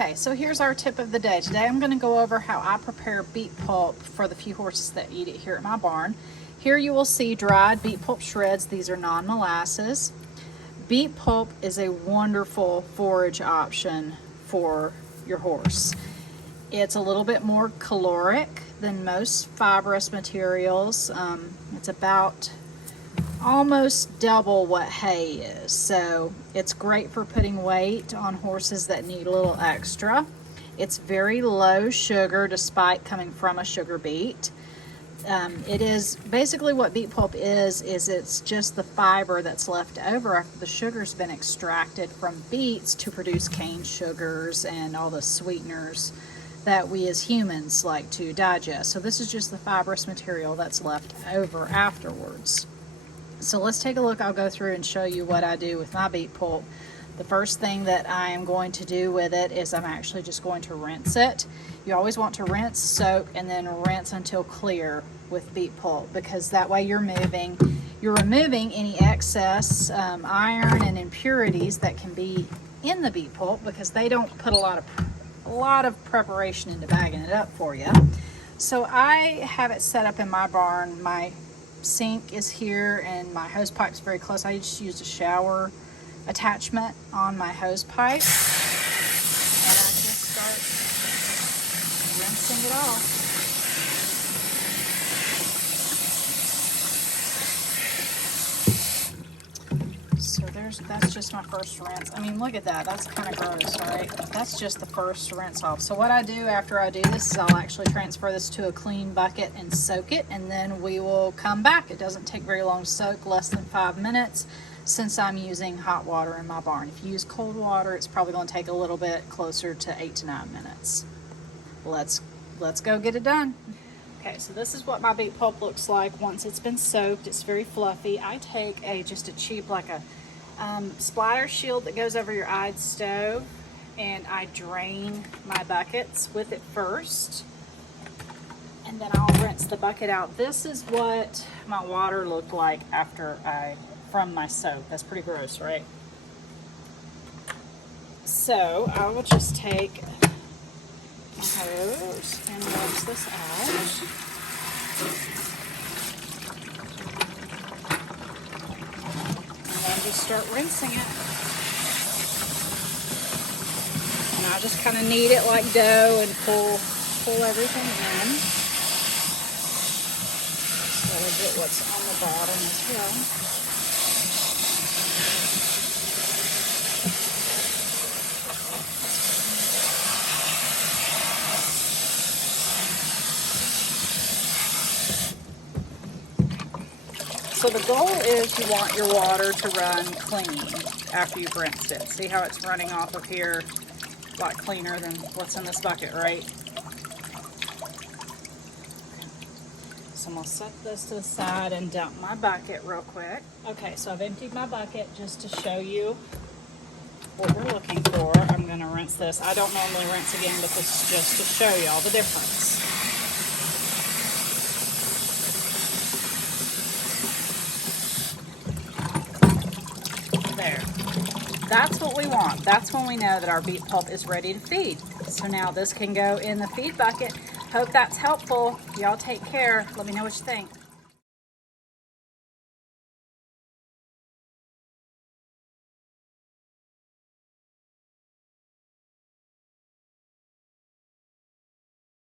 Okay, so here's our tip of the day. Today I'm going to go over how I prepare beet pulp for the few horses that eat it here at my barn. Here you will see dried beet pulp shreds. These are non-molasses. Beet pulp is a wonderful forage option for your horse. It's a little bit more caloric than most fibrous materials. It's about almost double what hay is, so it's great for putting weight on horses that need a little extra. It's very low sugar despite coming from a sugar beet. It is basically what beet pulp is it's just the fiber that's left over after the sugar's been extracted from beets to produce cane sugars and all the sweeteners that we as humans like to digest. So this is just the fibrous material that's left over afterwards. So let's take a look. I'll go through and show you what I do with my beet pulp. The first thing that I am going to do with it is I'm actually just going to rinse it. You always want to rinse, soak, and then rinse until clear with beet pulp, because that way you're removing any excess iron and impurities that can be in the beet pulp, because they don't put a lot of preparation into bagging it up for you. So I have it set up in my barn. My sink is here and my hose pipe's very close. I just used a shower attachment on my hose pipe, and I just start rinsing it off. So that's just my first rinse. I mean, look at that. That's kind of gross, right? That's just the first rinse off. So what I do after I do this is I'll actually transfer this to a clean bucket and soak it, and then we will come back. It doesn't take very long to soak, less than 5 minutes, since I'm using hot water in my barn. If you use cold water, it's probably going to take a little bit closer to 8 to 9 minutes. Let's go get it done. Okay, so this is what my beet pulp looks like once it's been soaked. It's very fluffy. I take just a cheap, like a splatter shield that goes over your eyed stove, and I drain my buckets with it first, and then I'll rinse the bucket out. This is what my water looked like from my soak. That's pretty gross, right? So I will just take my hose and rinse this out. Just start rinsing it, and I just kind of knead it like dough and pull everything in. So I'll get what's on the bottom as well. So the goal is you want your water to run clean after you've rinsed it. See how it's running off of here a lot cleaner than what's in this bucket, right? So I'm gonna set this to the side and dump my bucket real quick. Okay, so I've emptied my bucket just to show you what we're looking for. I'm gonna rinse this. I don't normally rinse again, but this is just to show you all the difference. There. That's what we want. That's when we know that our beet pulp is ready to feed. So now this can go in the feed bucket. Hope that's helpful. Y'all take care. Let me know what you think.